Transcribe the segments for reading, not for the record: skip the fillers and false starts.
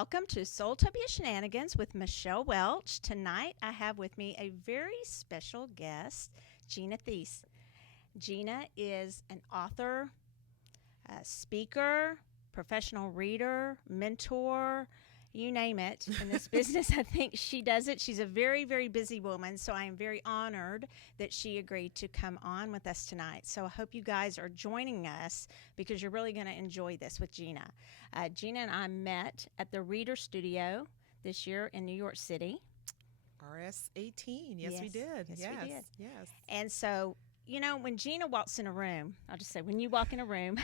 Welcome to SoulTopia Shenanigans with Michelle Welch. Tonight I have with me a very special guest, Gina Thies. Gina is an author, a speaker, professional reader, mentor, you name it. In this business, I think she does it. She's a very, very busy woman, so I am very honored that she agreed to come on with us tonight. So I hope you guys are joining us because you're really going to enjoy this with Gina. Gina and I met at the Reader Studio this year in New York City. RS18. Yes, we did. Yes, we did. Yes. And so, you know, when Gina walks in a room, I'll just say, when you walk in a room,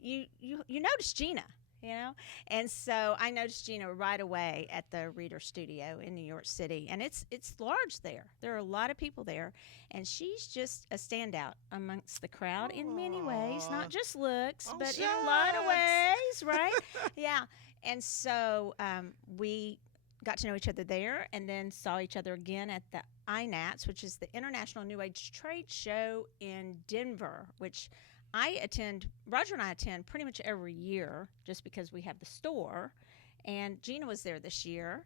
you notice Gina. You know, and so I noticed Gina right away at the Reader Studio in New York City, and it's large there. There are a lot of people there, and she's just a standout amongst the crowd in many ways, not just looks, but shucks. in a lot of ways, right? Yeah, and so we got to know each other there, and then saw each other again at the INATS, which is the International New Age Trade Show in Denver, which Roger and I attend pretty much every year just because we have the store. And Gina was there this year.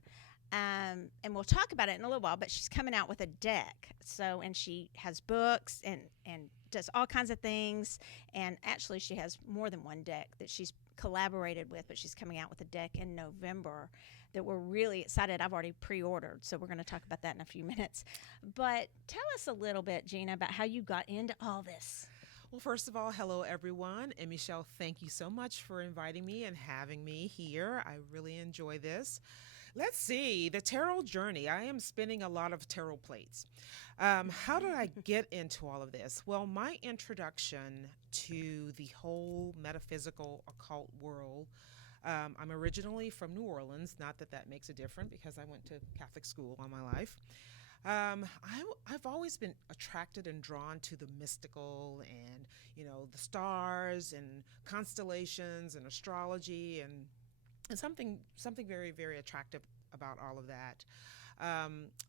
And we'll talk about it in a little while, but she's coming out with a deck. So, and she has books and does all kinds of things. And actually she has more than one deck that she's collaborated with, but she's coming out with a deck in November that we're really excited. I've already pre-ordered, so we're going to talk about that in a few minutes. But tell us a little bit, Gina, about how you got into all this. Well, first of all, hello, everyone. And Michelle, thank you so much for inviting me and having me here. I really enjoy this. Let's see, the tarot journey. I am spinning a lot of tarot plates. How did I get into all of this? Well, my introduction to the whole metaphysical occult world, I'm originally from New Orleans. Not that that makes a difference because I went to Catholic school all my life. I've always been attracted and drawn to the mystical and, you know, the stars and constellations and astrology and something very, very attractive about all of that.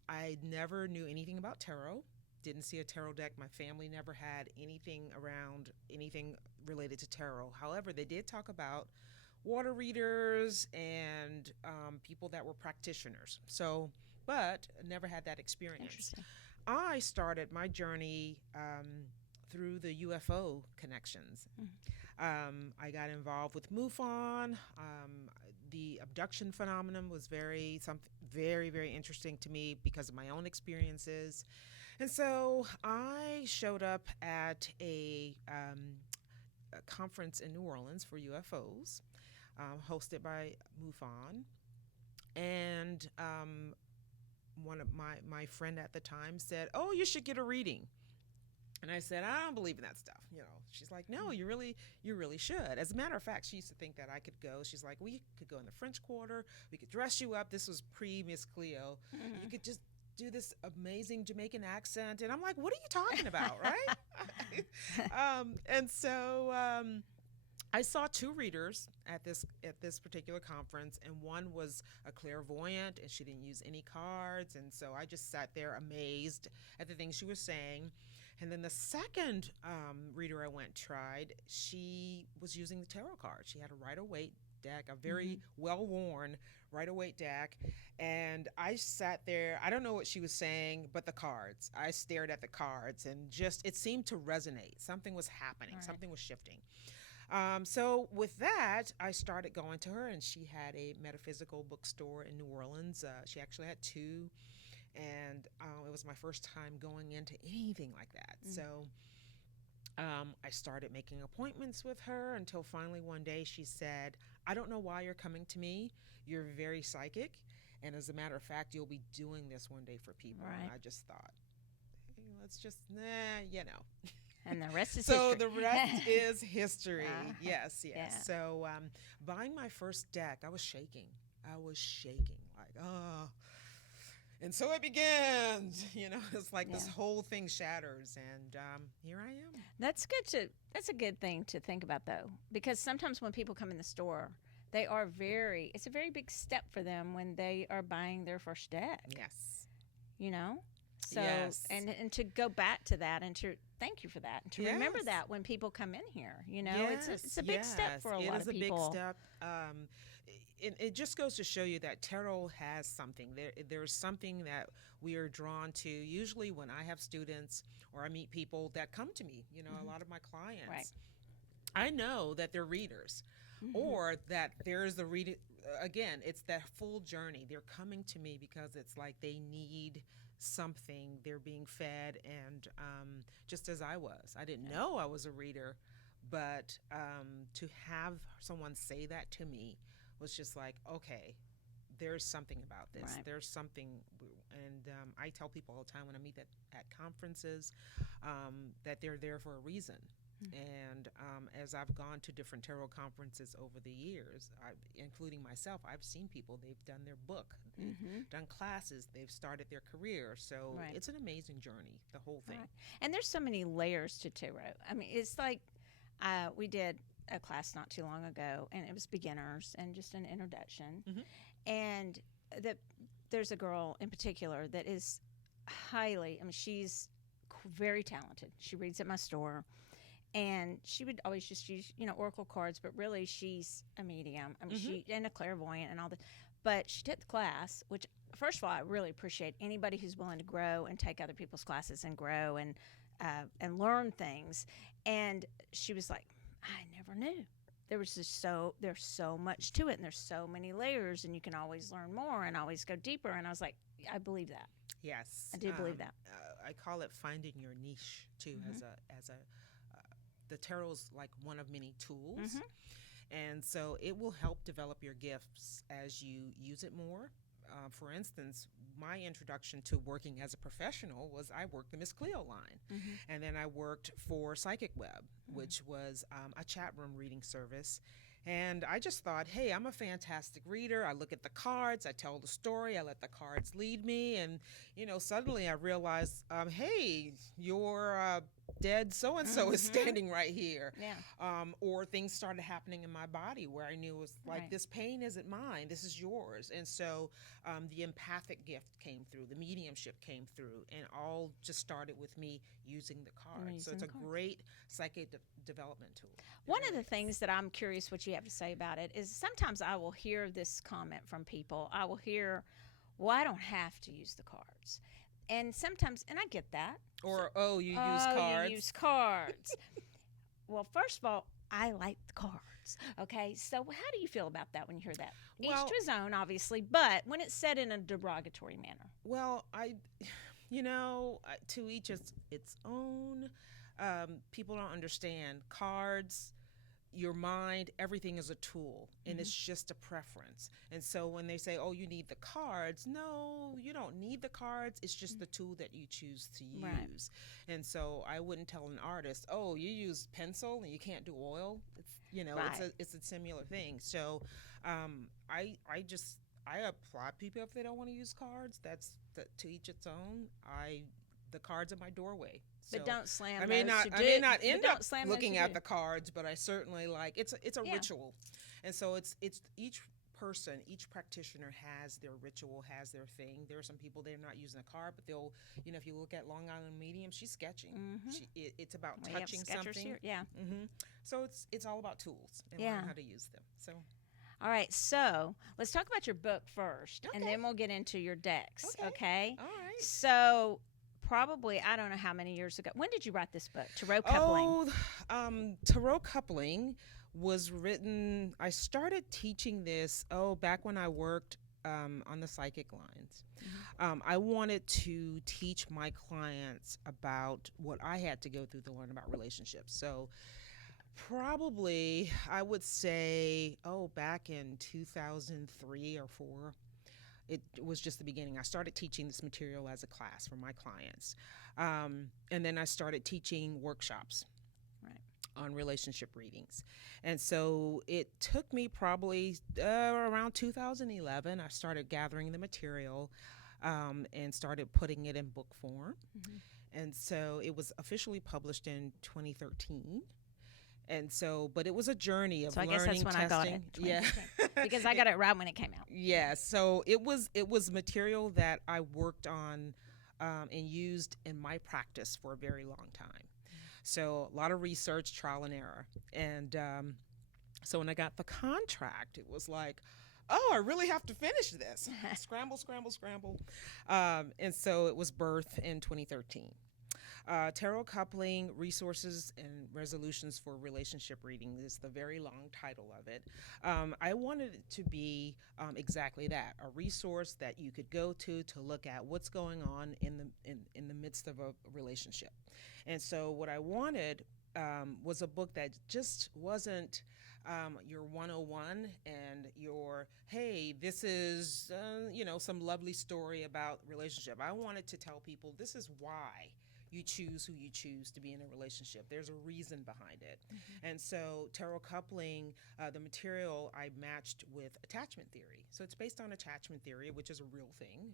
I never knew anything about tarot, didn't see a tarot deck. My family never had anything related to tarot. However, they did talk about water readers and people that were practitioners. But never had that experience. I started my journey through the UFO connections. I got involved with MUFON. The abduction phenomenon was very, very interesting to me because of my own experiences. And so I showed up at a conference in New Orleans for UFOs, hosted by MUFON. And one of my friend at the time said, "Oh, you should get a reading." And I said, "I don't believe in that stuff." You know, she's like, "No, you really should." As a matter of fact, she used to think that I could go. She's like, "We could go in the French Quarter. We could dress you up." This was pre-Miss Cleo. You could just do this amazing Jamaican accent. And I'm like, "What are you talking about?" Right? And so I saw two readers at this particular conference, and one was a clairvoyant, and she didn't use any cards, and so I just sat there amazed at the things she was saying. And then the second reader I tried, she was using the tarot cards. She had a Rider-Waite deck, a very well-worn Rider-Waite deck, and I sat there. I don't know what she was saying, but the cards. I stared at the cards, and just it seemed to resonate. Something was happening. Right. Something was shifting. So with that, I started going to her, and she had a metaphysical bookstore in New Orleans. She actually had two, and it was my first time going into anything like that. So I started making appointments with her until finally one day she said, "I don't know why you're coming to me. You're very psychic, and as a matter of fact, you'll be doing this one day for people." Right. And I just thought, hey, let's just, you know. And the rest is history. So the rest is history. Yes. Yeah. So buying my first deck, I was shaking. Like, oh. And so it begins. You know, it's like this whole thing shatters, and here I am. That's a good thing to think about, though, because sometimes when people come in the store, it's a very big step for them when they are buying their first deck. Yes. You know? So, and to go back to that and to thank you for that and to remember that when people come in here, you know, it's a big step for a lot of people. It is a big step. it just goes to show you that tarot has something. There's something that we are drawn to. Usually, when I have students or I meet people that come to me, a lot of my clients, Right. I know that they're readers, or that there's the reading. Again, it's that full journey. They're coming to me because it's like they need something. They're being fed, and just as I didn't know I was a reader, but to have someone say that to me was just like, okay, there's something about this. Right. There's something, and I tell people all the time when I meet at conferences that they're there for a reason. And as I've gone to different tarot conferences over the years, including myself, I've seen people, they've done their book, they've done classes, they've started their career. So Right. it's an amazing journey, the whole thing. Right. And there's so many layers to tarot. I mean, it's like we did a class not too long ago, and it was beginners and just an introduction. And there's a girl in particular that is she's very talented. She reads at my store. And she would always just use, oracle cards, but really she's a medium. I mean, she and a clairvoyant and all that. But she took the class, which, first of all, I really appreciate anybody who's willing to grow and take other people's classes and grow and learn things. And she was like, I never knew. There's so much to it, and there's so many layers, and you can always learn more and always go deeper. And I was like, I believe that. Yes, I do believe that. I call it finding your niche too, as a the tarot's like one of many tools, and so it will help develop your gifts as you use it more. For instance, my introduction to working as a professional was I worked the Miss Cleo line, and then I worked for Psychic Web, which was a chat room reading service. And I just thought, hey, I'm a fantastic reader. I look at the cards, I tell the story, I let the cards lead me. And, suddenly I realized, hey, your dead so-and-so is standing right here. Yeah. Or things started happening in my body where I knew it was like, Right. this pain isn't mine, this is yours. And so the empathic gift came through, the mediumship came through, and all just started with me using the cards. So it's a great psychic development tool. One of the things that I'm curious what you have to say about it is sometimes I will hear this comment from people. I will hear, well, I don't have to use the cards. And sometimes, and I get that. Or, you use cards. You use cards. Well, first of all, I like the cards. Okay, so how do you feel about that when you hear that? Each Well- to his own, obviously, but when it's said in a derogatory manner. Well, to each its own. People don't understand cards, your mind, everything is a tool, and it's just a preference. And so when they say, oh, you need the cards, no, you don't need the cards. It's just the tool that you choose to use. Right. And so I wouldn't tell an artist, oh, you use pencil and you can't do oil. It's, Right. it's a similar thing. So I applaud people if they don't want to use cards. That's to each its own. The cards are my doorway. But So don't slam I may those not who I do. may not But end don't up slam those looking who at do. the cards, but I certainly it's a Yeah. ritual. And so it's each person, each practitioner has their ritual, has their thing. There are some people, they're not using a card, but they'll, if you look at Long Island Medium, she's sketching. It's about We have touching sketchers something. here. Yeah. So it's all about tools and Yeah. learning how to use them. So All right, so let's talk about your book first, and Okay. then we'll get into your decks, Okay. okay? all right. So probably, I don't know how many years ago. When did you write this book, Tarot Coupling? Tarot coupling was written. I started teaching this back when I worked on the psychic lines. I wanted to teach my clients about what I had to go through to learn about relationships. So probably I would say back in 2003 or 4. It was just the beginning. I started teaching this material as a class for my clients. And then I started teaching workshops on relationship readings. And so it took me probably around 2011, I started gathering the material and started putting it in book form. And so it was officially published in 2013. And so, but it was a journey of So I learning, guess that's when testing. I got it, Yeah. 2013. Because I got it right when it came out. Yeah, so it was material that I worked on and used in my practice for a very long time. So a lot of research, trial and error. And so when I got the contract, it was like, oh, I really have to finish this. Scramble, scramble, scramble. And so it was birthed in 2013. Tarot Coupling Resources and Resolutions for Relationship Reading is the very long title of it. I wanted it to be exactly that, a resource that you could go to look at what's going on in the midst of a relationship. And so what I wanted was a book that just wasn't your 101 and your, hey, this is, some lovely story about relationship. I wanted to tell people this is why you choose who you choose to be in a relationship. There's a reason behind it. Mm-hmm. And so tarot coupling, the material I matched with attachment theory. So it's based on attachment theory, which is a real thing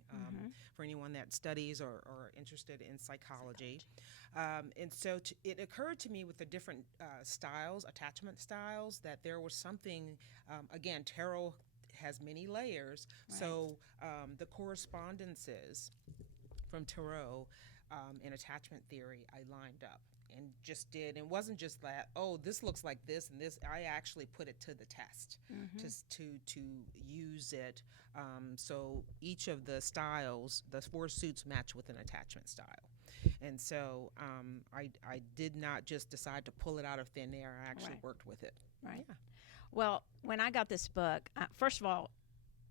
for anyone that studies or interested in psychology. And so it occurred to me with the different styles, attachment styles, that there was something, again, tarot has many layers. Right. So the correspondences from tarot in attachment theory, I lined up and just did. And it wasn't just that, oh, this looks like this and this. I actually put it to the test to use it. So each of the styles, the 4 suits match with an attachment style. And so I did not just decide to pull it out of thin air. I actually worked with it. Right. Yeah. Well, when I got this book, first of all,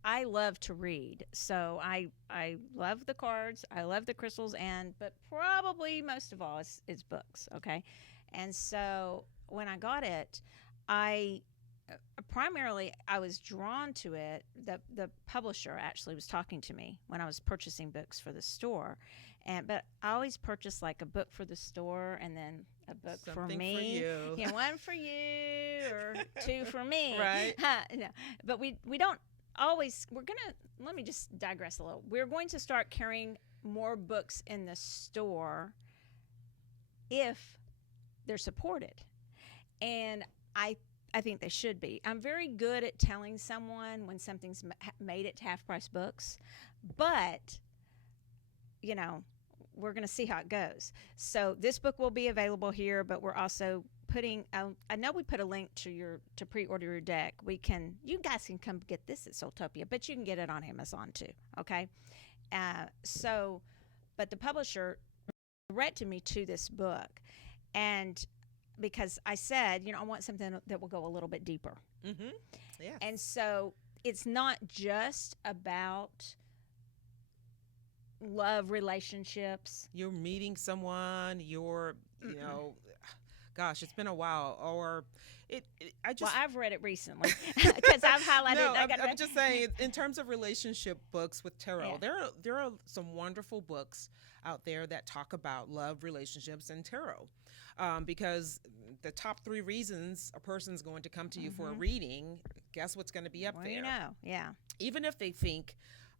I love to read, so I love the cards, I love the crystals, but probably most of all is books, okay? And so when I got it, I was drawn to it. The publisher actually was talking to me when I was purchasing books for the store, but I always purchase like a book for the store and then a book Something for me. For you. Yeah, one for you or 2 for me. Right. No, but we don't always. Let me just digress a little. We're going to start carrying more books in the store if they're supported, and I think they should be. I'm very good at telling someone when something's made it to Half Price Books, but we're going to see how it goes. So this book will be available here, but we're also putting I know we put a link to pre-order your deck. You guys can come get this at SoulTopia, but you can get it on Amazon too, okay? But the publisher directed me to this book, and because I said, I want something that will go a little bit deeper. Mm-hmm. Yeah. And so it's not just about love relationships. You're meeting someone, gosh, it's been a while. Or I've read it recently because I've highlighted. No, I'm just saying, in terms of relationship books with tarot, there are some wonderful books out there that talk about love, relationships, and tarot. Because the top 3 reasons a person's going to come to you for a reading, guess what's going to be up there? Yeah. Even if they think,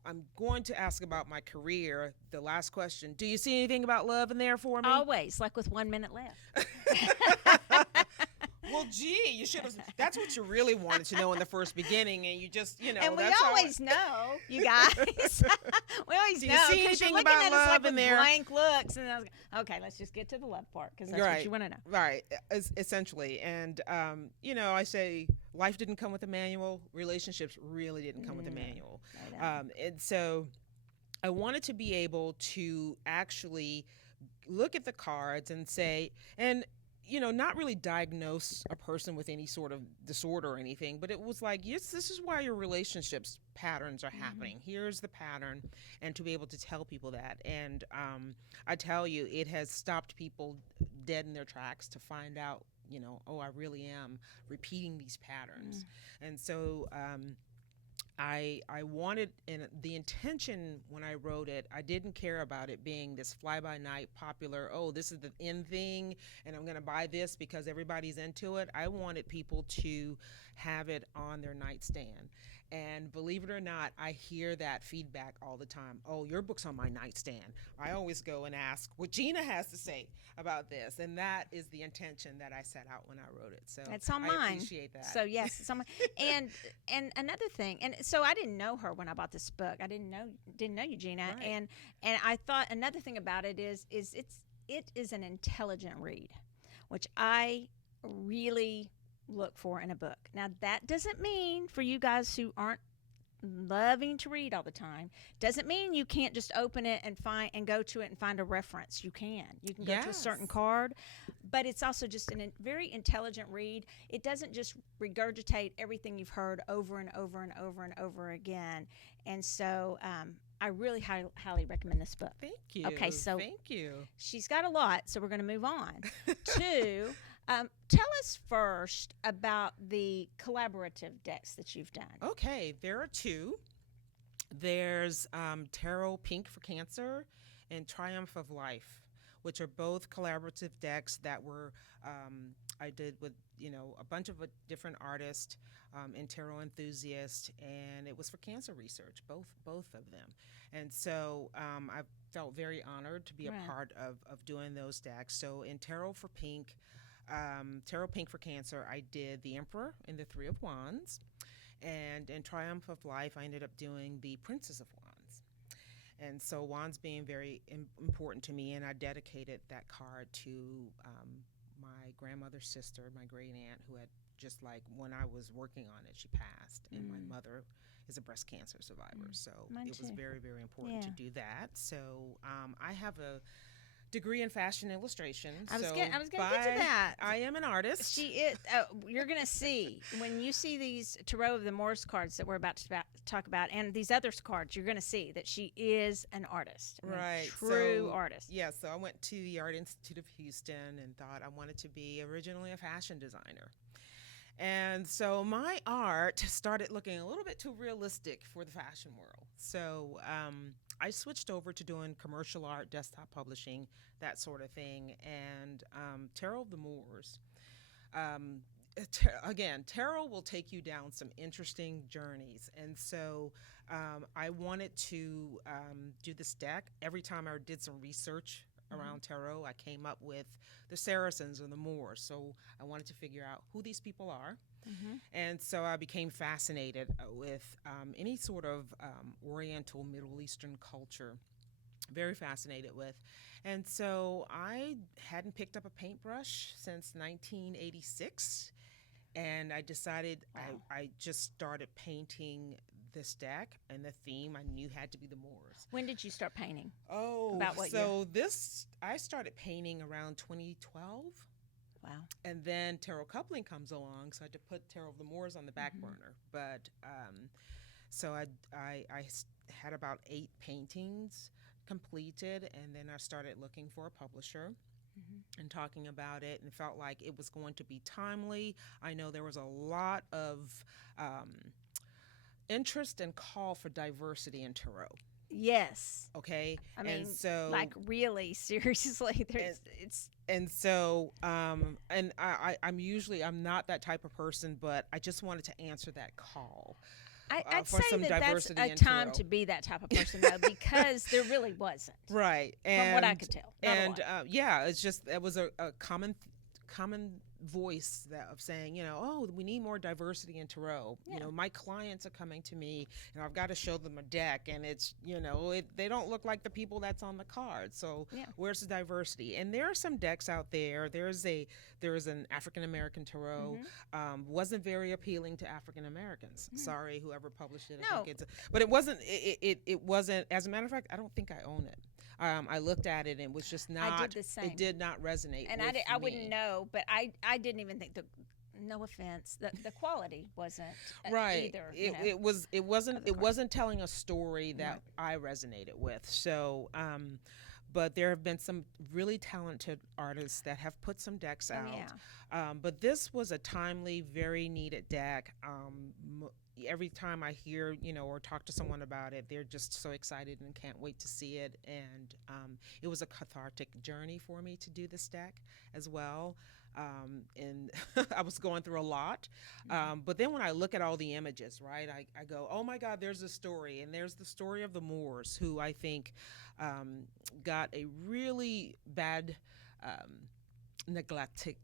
I'm going to ask about my career, the last question, do you see anything about love in there for me? Always, like with 1 minute left. Well, gee, you should have. That's what you really wanted to know in the first beginning, and you just, And we always know, you guys. We always know. Do you see anything about love in there? Blank looks, and I was like, okay, let's just get to the love part because that's what you want to know. Right, essentially. And I say life didn't come with a manual. Relationships really didn't come with a manual. And so I wanted to be able to actually look at the cards and say, not really diagnose a person with any sort of disorder or anything, but it was like, yes, this is why your relationships patterns are happening. Here's the pattern, and to be able to tell people that. And I tell you, it has stopped people dead in their tracks to find out, oh, I really am repeating these patterns. And so I wanted, and the intention when I wrote it, I didn't care about it being this fly-by-night popular, oh, this is the in thing, and I'm going to buy this because everybody's into it. I wanted people to have it on their nightstand. And believe it or not, I hear that feedback all the time. Oh, your book's on my nightstand. I always go and ask what Gina has to say about this. And that is the intention that I set out when I wrote it. So it's on I mine. Appreciate that. So yes, it's on mine. And another thing, and so I didn't know her when I bought this book. I didn't know you, Gina. Right. And I thought another thing about it is it is an intelligent read, which I really look for in a book. Now that doesn't mean for you guys who aren't loving to read all the time, doesn't mean you can't just open it and go to it and find a reference. You can go to a certain Yes. card, but it's also just a very intelligent read. It doesn't just regurgitate everything you've heard over and over and over and over again. And so I really highly recommend this book. Thank you. Okay, so Thank you. she's got a lot, so we're going to move on to tell us first about the collaborative decks that you've done. Okay, there are two. There's Tarot Pink for Cancer and Triumph of Life, which are both collaborative decks that were I did with a bunch of different artists and tarot enthusiasts, and it was for cancer research, both of them. And so I felt very honored to be a Right. part of doing those decks. So in Tarot Pink for Cancer, I did the Emperor and the Three of Wands. And in Triumph of Life, I ended up doing the Princess of Wands. And so Wands being very important to me, and I dedicated that card to my grandmother's sister, my great aunt, who had just like when I was working on it, she passed. And my mother is a breast cancer survivor. So Mine it was too. very, very important to Yeah. do that. So I have a degree in fashion illustration. I was so gonna get to that. I am an artist. She is. You're going to see when you see these Tarot of the Morse cards that we're about to talk about, and these other cards. You're going to see that she is an artist, Right. True So, artist. Yeah, so I went to the Art Institute of Houston and thought I wanted to be originally a fashion designer. And so my art started looking a little bit too realistic for the fashion world. So I switched over to doing commercial art, desktop publishing, that sort of thing. And Tarot of the Moors. Again, tarot will take you down some interesting journeys. And so I wanted to do this deck. Every time I did some research around tarot, I came up with the Saracens or the Moors. So I wanted to figure out who these people are. And so I became fascinated with any sort of Oriental, Middle Eastern culture. Very fascinated with. And so I hadn't picked up a paintbrush since 1986. And I decided Wow. I just started painting this deck, and the theme I knew had to be the Moors. When did you start painting? Oh, About what so I started painting around 2012. Wow. And then tarot coupling comes along, so I had to put Tarot of the Moors on the back Mm-hmm. burner. But so I had about 8 paintings completed, and then I started looking for a publisher and talking about it, and felt like it was going to be timely. I know there was a lot of interest and call for diversity in tarot. Yes. Okay, I mean, and so like really seriously, it's and so and I'm not that type of person, but I just wanted to answer that call. I'd for say some that that's diversity a in time tarot. to be that type of person though, because there really wasn't, Right, from what I could tell. Not a lot. yeah, it's just it was a common voice of saying, oh, we need more diversity in tarot. Yeah. My clients are coming to me, and I've got to show them a deck, and it's, they don't look like the people that's on the card. So Yeah. where's the diversity? And there are some decks out there. There's an African American tarot. Wasn't very appealing to African Americans. Sorry, whoever published it. No. I think but it wasn't. It wasn't. As a matter of fact, I don't think I own it. I looked at it and was just not. I did the same. It did not resonate. And with I me. wouldn't know, but I didn't even think no offense, the quality wasn't Right. either. It wasn't telling a story that I resonated with. So, but there have been some really talented artists that have put some decks out. Yeah. But this was a timely, very needed deck. Every time I hear, or talk to someone about it, they're just so excited and can't wait to see it. And it was a cathartic journey for me to do this deck as well. And I was going through a lot. But then when I look at all the images, right, I go, oh my God, there's a story. And there's the story of the Moors, who I think got a really bad neglected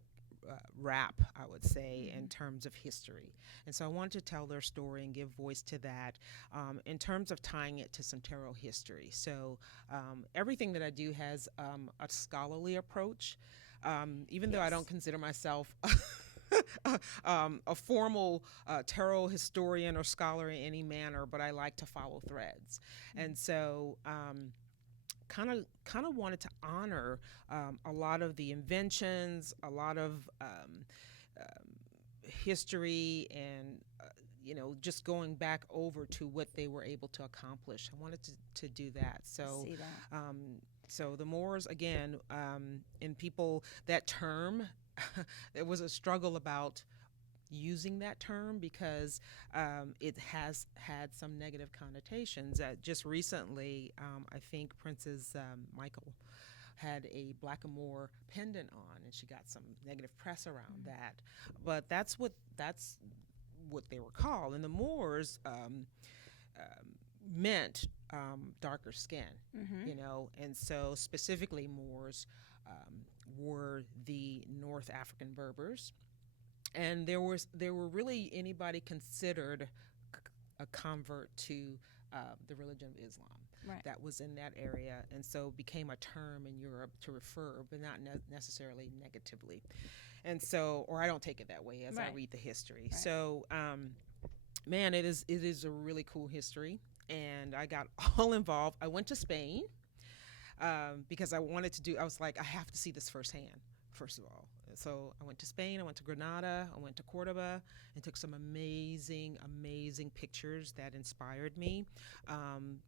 rap, I would say, in terms of history. And so I wanted to tell their story and give voice to that in terms of tying it to some tarot history. So everything that I do has a scholarly approach. Even though I don't consider myself a formal tarot historian or scholar in any manner, but I like to follow threads. And so kind of wanted to honor a lot of the inventions, a lot of history, and just going back over to what they were able to accomplish. I wanted to do that. So See that. so the Moors, again, and people, that term, there was a struggle about using that term because it has had some negative connotations. Just recently, I think Princess Michael had a blackamoor pendant on, and she got some negative press around that. But that's what they were called, and the Moors meant darker skin, and so specifically Moors were the North African Berbers, and there were really anybody considered a convert to the religion of Islam. Right. That was in that area, and so became a term in Europe to refer, but not necessarily negatively. And so, or I don't take it that way as I read the history. Right. So, man, it is a really cool history, and I got all involved. I went to Spain because I wanted to I was like, I have to see this firsthand, first of all. So I went to Spain, I went to Granada, I went to Cordoba, and took some amazing, amazing pictures that inspired me.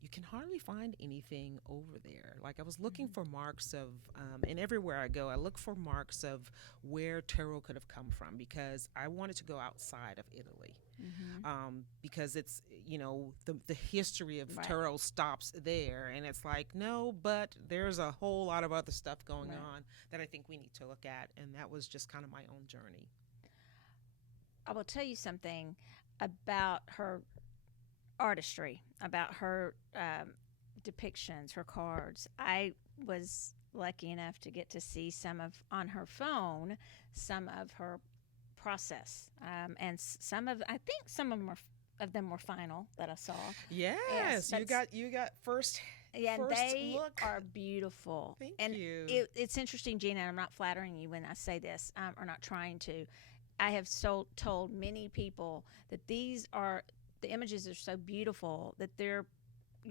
You can hardly find anything over there. Like, I was looking for marks of, and everywhere I go, I look for marks of where tarot could have come from, because I wanted to go outside of Italy. Because it's, the history of tarot stops there, and it's like, no, but there's a whole lot of other stuff going on that I think we need to look at, and that was just kind of my own journey. I will tell you something about her artistry, about her depictions, her cards. I was lucky enough to get to see on her phone, some of her process, and I think some of them were final that I saw. Yes, you got first. Yeah, first they look. are beautiful. Thank you. It's interesting, Gina, and I'm not flattering you when I say this, or not trying to. I have told many people that the images are so beautiful that you're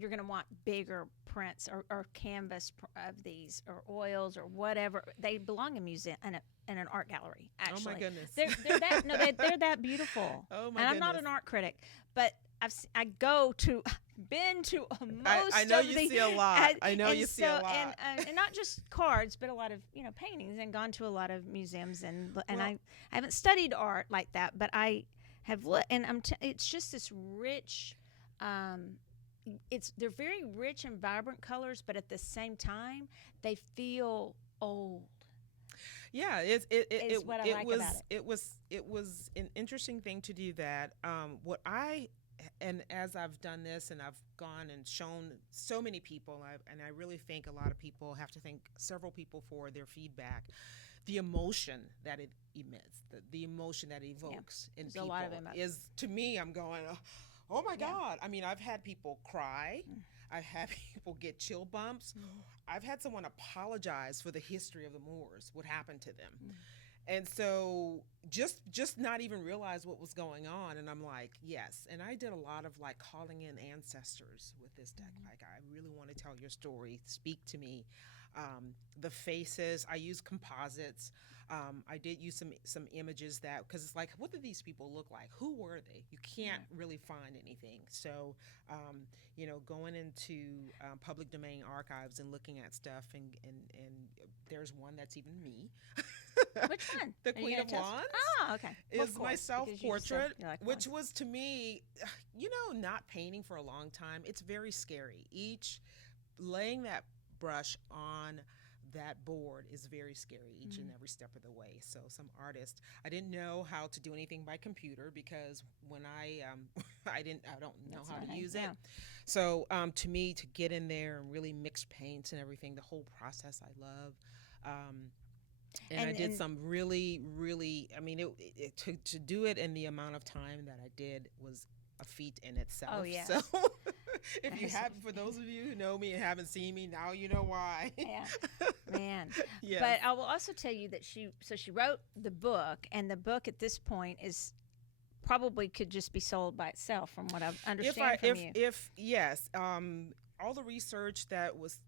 going to want bigger prints or canvas of these, or oils, or whatever. They belong in museum and an art gallery. Actually, oh my goodness, they're that beautiful. Oh my and I'm goodness. not an art critic, but I've been to most. I know you see a lot. I know you see a lot, and not just cards, but a lot of paintings, and gone to a lot of museums, and I haven't studied art like that, but I have and it's just this rich. They're very rich and vibrant colors, but at the same time, they feel old. Yeah, what I like about it was an interesting thing to do that. And as I've done this, and I've gone and shown so many people, and I really think a lot of people have to thank several people for their feedback. The emotion that it emits, the emotion that it evokes in people, a lot of is, to me, I'm going, oh my God. I mean, I've had people cry. I've had people get chill bumps. I've had someone apologize for the history of the Moors, what happened to them. And so just not even realize what was going on. And I'm like, yes. And I did a lot of like calling in ancestors with this deck. Like, I really want to tell your story. Speak to me. The faces, I use composites. I did use some images because it's like, what do these people look like? Who were they? You can't really find anything. So, going into public domain archives and looking at stuff, and there's one that's even me. Which one? The Queen of Wands. Oh, okay. Is my self-portrait, which was, to me, not painting for a long time. It's very scary. Laying that brush on that board is very scary each and every step of the way. So some artists, I didn't know how to do anything by computer, because when I don't know how to use it. So to me, to get in there and really mix paints and everything, the whole process I love. And I did some really, really, I mean, to do it in the amount of time that I did was a feat in itself. Oh, yes. So if you have, for those of you who know me and haven't seen me, now you know why. Yeah, man. Yes. But I will also tell you that she wrote the book, and the book at this point is probably could just be sold by itself, from what I understand from you. If yes, all the research that was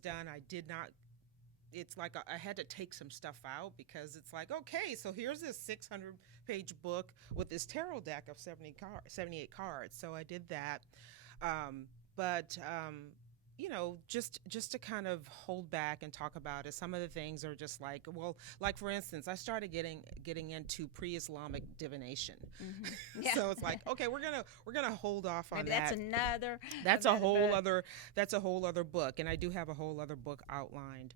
done, I did not. It's like I had to take some stuff out because it's like, okay, so here's this 600-page book with this tarot deck of 78 cards. So I did that. But you know, just to kind of hold back and talk about it, some of the things are just like, well, like for instance, I started getting into pre-Islamic divination. Yeah. So it's like, okay, we're gonna hold off on Maybe that. that's another That's a whole other book, and I do have a whole other book outlined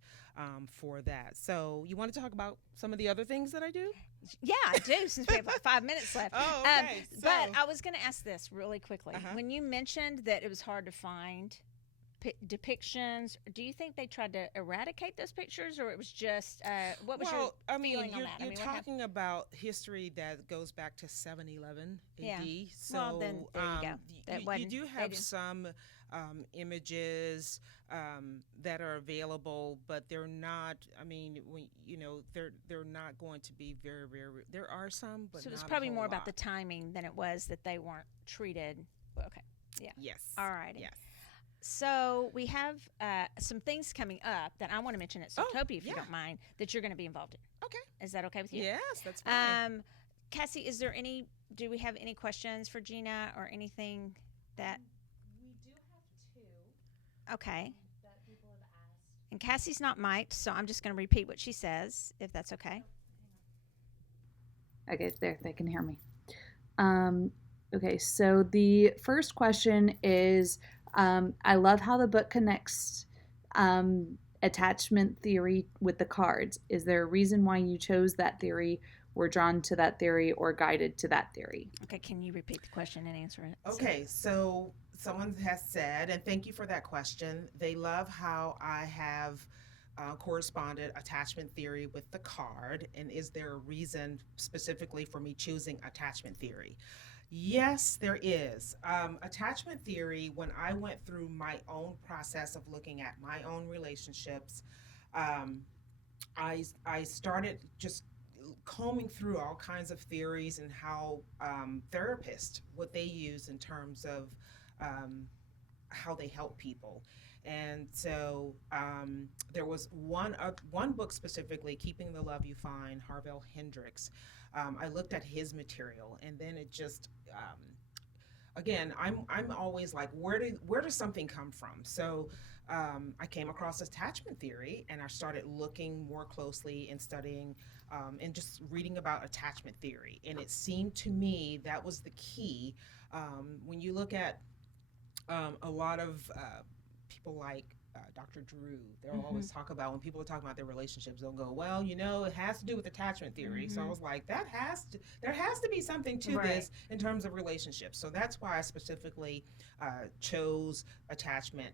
for that. So you want to talk about some of the other things that I do? Yeah, I do, since we have like 5 minutes left. Oh, okay. But I was going to ask this really quickly. Uh-huh. When you mentioned that it was hard to find depictions, do you think they tried to eradicate those pictures, or it was just what was your feeling on that? You're talking about history that goes back to 711 AD. Yeah. So Well, then there you go. You do have some images that are available, but they're not. I mean, they're not going to be very, very. There are some, but so it's not probably a whole more lot. about the timing than it was that they weren't treated. Okay. Yeah. Yes. All righty. Yes. So we have some things coming up that I want to mention at SoulTopia, if you don't mind, that you're going to be involved in. Okay. Is that okay with you? Yes, that's fine. Cassie, do we have any questions for Gina or anything that? We do have two. Okay. That people have asked. And Cassie's not mic'd, so I'm just going to repeat what she says, if that's okay. Okay, there, they can hear me. Okay, so the first question is, I love how the book connects attachment theory with the cards. Is there a reason why you chose that theory, were drawn to that theory, or guided to that theory? Okay, can you repeat the question and answer it? Okay, so someone has said, and thank you for that question, they love how I have corresponded attachment theory with the card, and is there a reason specifically for me choosing attachment theory? Yes, there is. Attachment theory, when I went through my own process of looking at my own relationships, I started just combing through all kinds of theories and how therapists, what they use in terms of how they help people. And so there was one book specifically, Keeping the Love You Find, Harville Hendricks. I looked at his material, and then it just again, I'm always like, where does something come from? So I came across attachment theory, and I started looking more closely and studying and just reading about attachment theory. And it seemed to me that was the key. When you look at a lot of people like Dr. Drew, they'll always talk about, when people are talking about their relationships, they'll go, well, it has to do with attachment theory. So I was like, there has to be something to this in terms of relationships. So that's why I specifically chose attachment.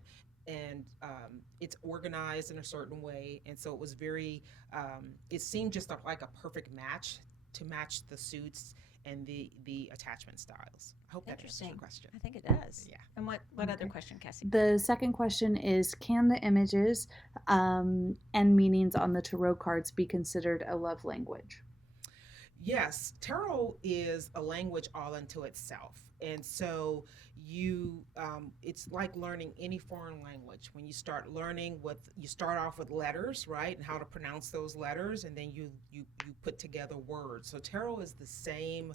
And it's organized in a certain way. And so it was very, it seemed just like a perfect match to match the suits and the attachment styles. I hope that answers your question. I think it does. Yeah. And what other question, Cassie? The second question is, can the images and meanings on the tarot cards be considered a love language? Yes, tarot is a language all unto itself. And so it's like learning any foreign language. When you start learning you start off with letters, right? And how to pronounce those letters, and then you put together words. So tarot is the same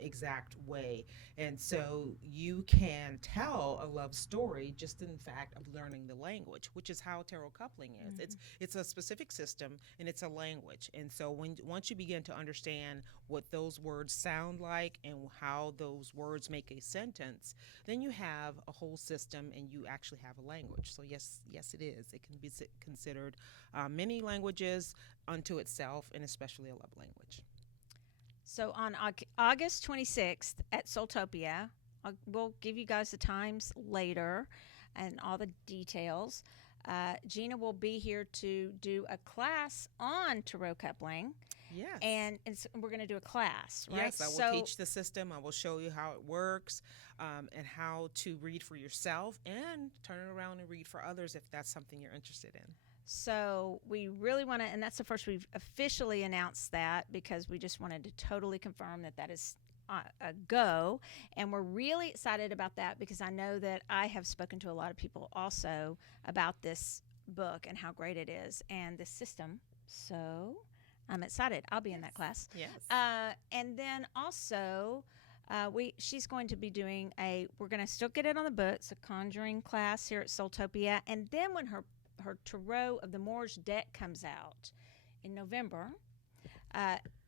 exact way. And so you can tell a love story just in fact of learning the language, which is how tarot coupling is. It's a specific system, and it's a language. And so once you begin to understand what those words sound like and how those words make a sentence, then you have a whole system, and you actually have a language. So yes, it is. It can be considered many languages unto itself, and especially a love language. So on August 26th at SoulTopia, we'll give you guys the times later and all the details. Gina will be here to do a class on tarot coupling. Yes. And we're going to do a class, right? Yes, I will teach the system. I will show you how it works, and how to read for yourself and turn it around and read for others if that's something you're interested in. So we really want to, and that's the first we've officially announced that, because we just wanted to totally confirm that that is a go. And we're really excited about that, because I know that I have spoken to a lot of people also about this book and how great it is and the system. So I'm excited. I'll be in that class. Yes. And then also, she's going to be doing we're going to still get it on the books, a conjuring class here at SoulTopia. And then when her Tarot of the Moors deck comes out in November,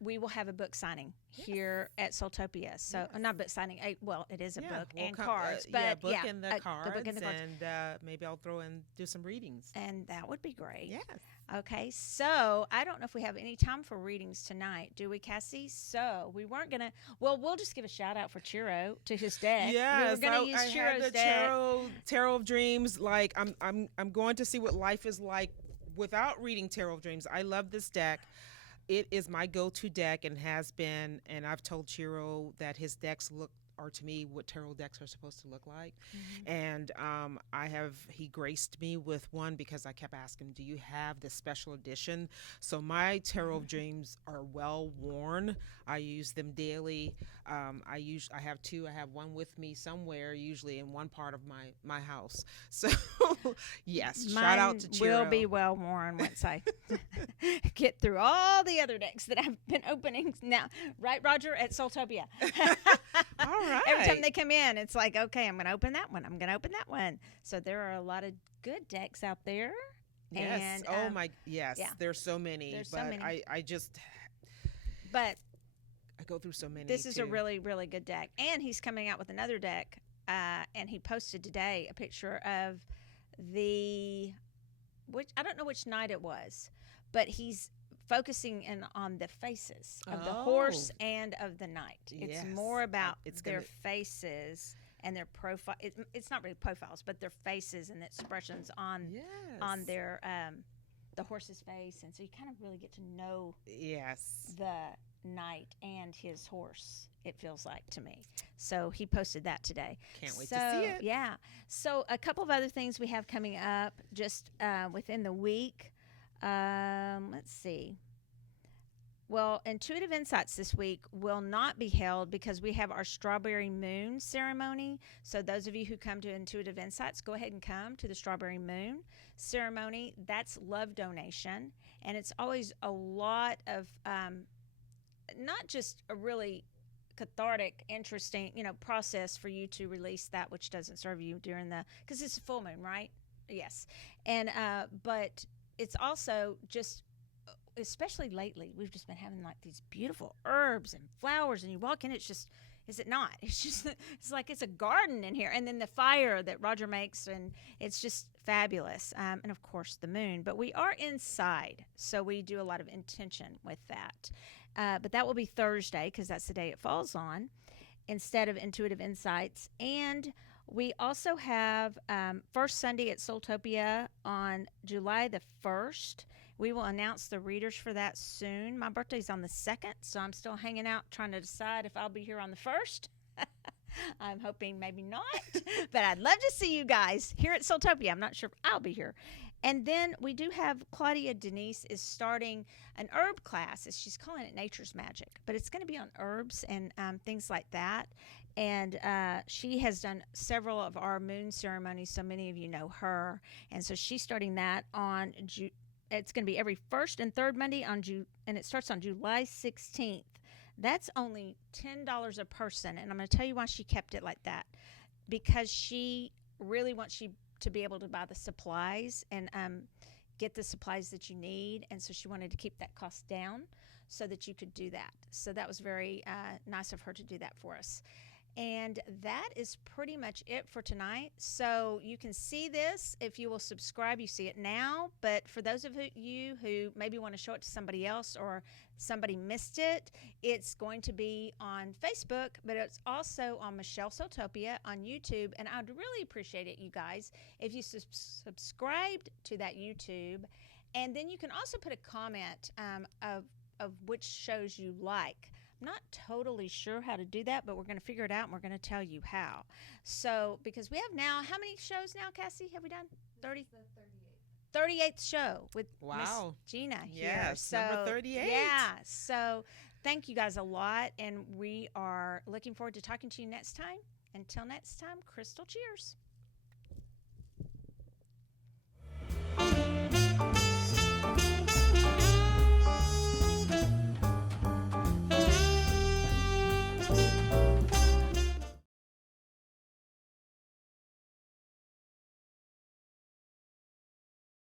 we will have a book signing here at SoulTopia. So not book signing. Well, it is a book and cards, but book and the cards, the book and the cards. And maybe I'll throw in do some readings. And that would be great. Yes. Okay, so I don't know if we have any time for readings tonight, do we, Cassie? So we weren't gonna. Well, we'll just give a shout out for Chiro to his deck. Yes, we were gonna use I Chiro's had the deck. Tarot of Dreams. Like I'm going to see what life is like without reading Tarot of Dreams. I love this deck. It is my go-to deck and has been. And I've told Chiro that his decks are to me what tarot decks are supposed to look like. Mm-hmm. And he graced me with one because I kept asking him, do you have this special edition? So my Tarot of Dreams are well worn. I use them daily. I have two. I have one with me somewhere, usually in one part of my house. So yes, Mine shout out to Chiro. will be well worn once I get through all the other decks that I've been opening now. Right, Roger, at SoulTopia. All right. Every time they come in, it's like, okay, I'm going to open that one. I'm going to open that one. So there are a lot of good decks out there. Yes. And, yes. yeah. There's so many. There's but so many. I go through so many. This is too. a really, really good deck. And he's coming out with another deck. And he posted today a picture of which I don't know which night it was, but he's focusing in on the faces of the horse and of the knight. It's more about their faces and their profile. It's not really profiles, but their faces and the expressions on their the horse's face, and so you kind of really get to know the knight and his horse. It feels like to me. So he posted that today. Can't wait to see it. Yeah. So a couple of other things we have coming up just within the week. Let's see. Well, Intuitive Insights this week will not be held because we have our Strawberry Moon ceremony. So those of you who come to Intuitive Insights, go ahead and come to the Strawberry Moon ceremony. That's love donation. And it's always a lot of, not just a really cathartic, interesting, process for you to release that which doesn't serve you because it's a full moon, right? Yes. And, but it's also just, especially lately, we've just been having like these beautiful herbs and flowers, and you walk in, is it not? It's like it's a garden in here. And then the fire that Roger makes, and it's just fabulous. And of course the moon, but we are inside. So we do a lot of intention with that. But that will be Thursday because that's the day it falls on instead of Intuitive Insights. And we also have First Sunday at SoulTopia on July the 1st. We will announce the readers for that soon. My birthday's on the 2nd, so I'm still hanging out trying to decide if I'll be here on the 1st. I'm hoping maybe not, but I'd love to see you guys here at SoulTopia. I'm not sure if I'll be here. And then we do have Claudia Denise is starting an herb class. She's calling it Nature's Magic, but it's going to be on herbs and things like that. And she has done several of our moon ceremonies, so many of you know her. And so she's starting that on it's going to be every first and third Monday and it starts on July 16th. That's only $10 a person, and I'm going to tell you why she kept it like that. Because she really wants you to be able to buy the supplies and get the supplies that you need, and so she wanted to keep that cost down so that you could do that. So that was very nice of her to do that for us. And that is pretty much it for tonight. So you can see this if you will subscribe. You see it now. But for those of you who maybe want to show it to somebody else or somebody missed it, it's going to be on Facebook, but it's also on Michelle SoulTopia on YouTube. And I'd really appreciate it, you guys, if you subscribed to that YouTube. And then you can also put a comment of which shows you like. I'm not totally sure how to do that, but we're going to figure it out and we're going to tell you how. So, because we have now, how many shows now, Cassie, have we done? 30? 38th show with Miss Gina here. Yes, number 38. Yeah. So, thank you guys a lot. And we are looking forward to talking to you next time. Until next time, crystal cheers.